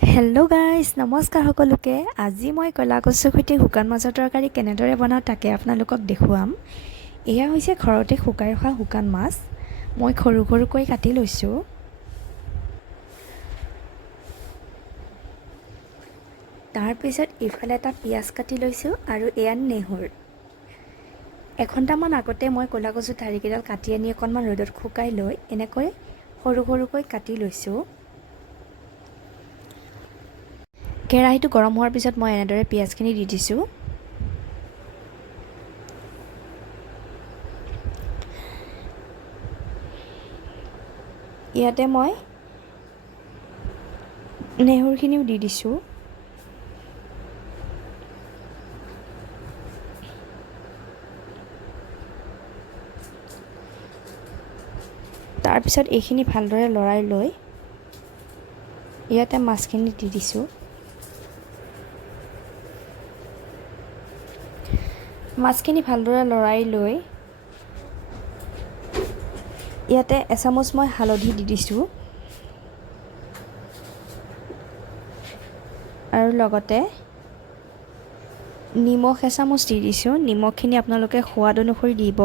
Hello' guys, নমস্কাৰ সকলোকে। আজি মই ক'লা কচুৰ সৈতে শুকান মাছৰ তৰকাৰী কেনেদৰে বনাওঁ তাকে আপোনালোকক দেখুৱাম। এয়া হৈছে ঘৰতে শুকাই ৰখা শুকান মাছ। মই সৰু সৰুকৈ কাটি লৈছোঁ। তাৰপিছত ইফালে এটা পিঁয়াজ কাটি লৈছোঁ আৰু এয়া নেহৰু। এঘণ্টামান আগতে মই ক'লা কচু ঠাৰিকেইডাল কাটি আনি অকণমান ৰ'দত শুকাই লৈ এনেকৈ সৰু সৰুকৈ কাটি লৈছোঁ। কেৰাহীটো গৰম হোৱাৰ পিছত মই এনেদৰে পিঁয়াজখিনি দি দিছোঁ। ইয়াতে মই নেহৰুখিনিও দি দিছোঁ। তাৰপিছত এইখিনি ভালদৰে লৰাই লৈ ইয়াতে মাছখিনি দি দিছোঁ। মাছখিনি ভালদৰে লৰাই লৈ ইয়াতে এচামুচ মই হালধি দি দিছোঁ আৰু লগতে নিমখ এচামুচ দি দিছোঁ। নিমখখিনি আপোনালোকে সোৱাদ অনুসৰি দিব।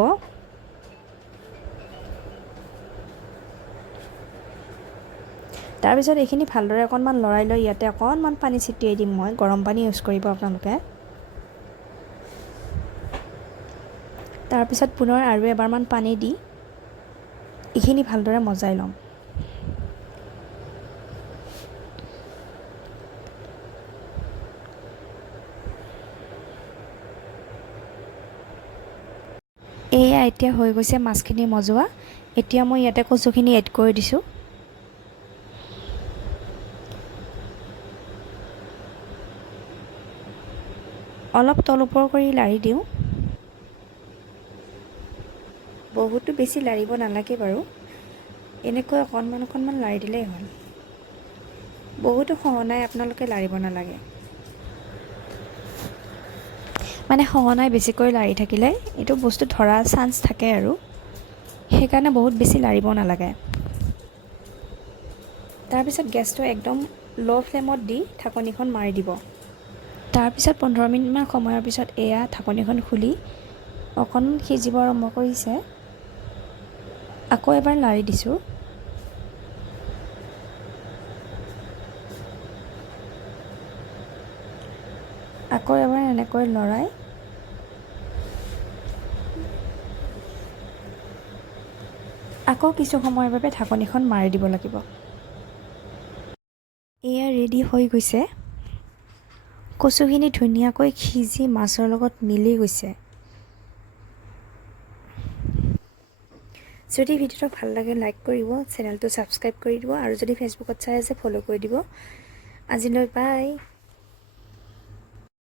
তাৰপিছত এইখিনি ভালদৰে অকণমান লৰাই লৈ ইয়াতে অকণমান পানী ছিটিয়াই দিম। মই গৰম পানী ইউজ কৰিব আপোনালোকে। তাৰপিছত পুনৰ আৰু এবাৰমান পানী দি এইখিনি ভালদৰে মজাই ল'ম। এয়া এতিয়া হৈ গৈছে মাছখিনি মজোৱা। এতিয়া মই ইয়াতে কচুখিনি এড কৰি দিছোঁ। অলপ তল ওপৰ কৰি লাৰি দিওঁ। বহুতো বেছি লাৰিব নালাগে বাৰু, এনেকৈ অকণমান অকণমান লাৰি দিলেই হ'ল। বহুতো সঘনাই আপোনালোকে লাৰিব নালাগে। মানে সঘনাই বেছিকৈ লাৰি থাকিলে এইটো বস্তু ধৰা চান্স থাকে আৰু সেইকাৰণে বহুত বেছি লাৰিব নালাগে। তাৰপিছত গেছটো একদম ল' ফ্লেমত দি ঢাকনিখন মাৰি দিব। তাৰপিছত 15 মিনিটমান সময়ৰ পিছত এয়া ঢাকনিখন খুলি অকণমান সিজিব আৰম্ভ কৰিছে। আকৌ এবাৰ লাৰি দিছোঁ। আকৌ এবাৰ এনেকৈ লৰাই আকৌ কিছু সময়ৰ বাবে ঢাকনিখন মাৰি দিব লাগিব। এয়া ৰেডি হৈ গৈছে। কচুখিনি ধুনীয়াকৈ সিজি মাছৰ লগত মিলি গৈছে। যদি ভিডিঅ'টো ভাল লাগে লাইক কৰিব, চেনেলটো ছাবস্ক্ৰাইব কৰি দিব আৰু যদি ফেচবুকত চাই আছে ফ'ল' কৰি দিব। আজিলৈ বাই।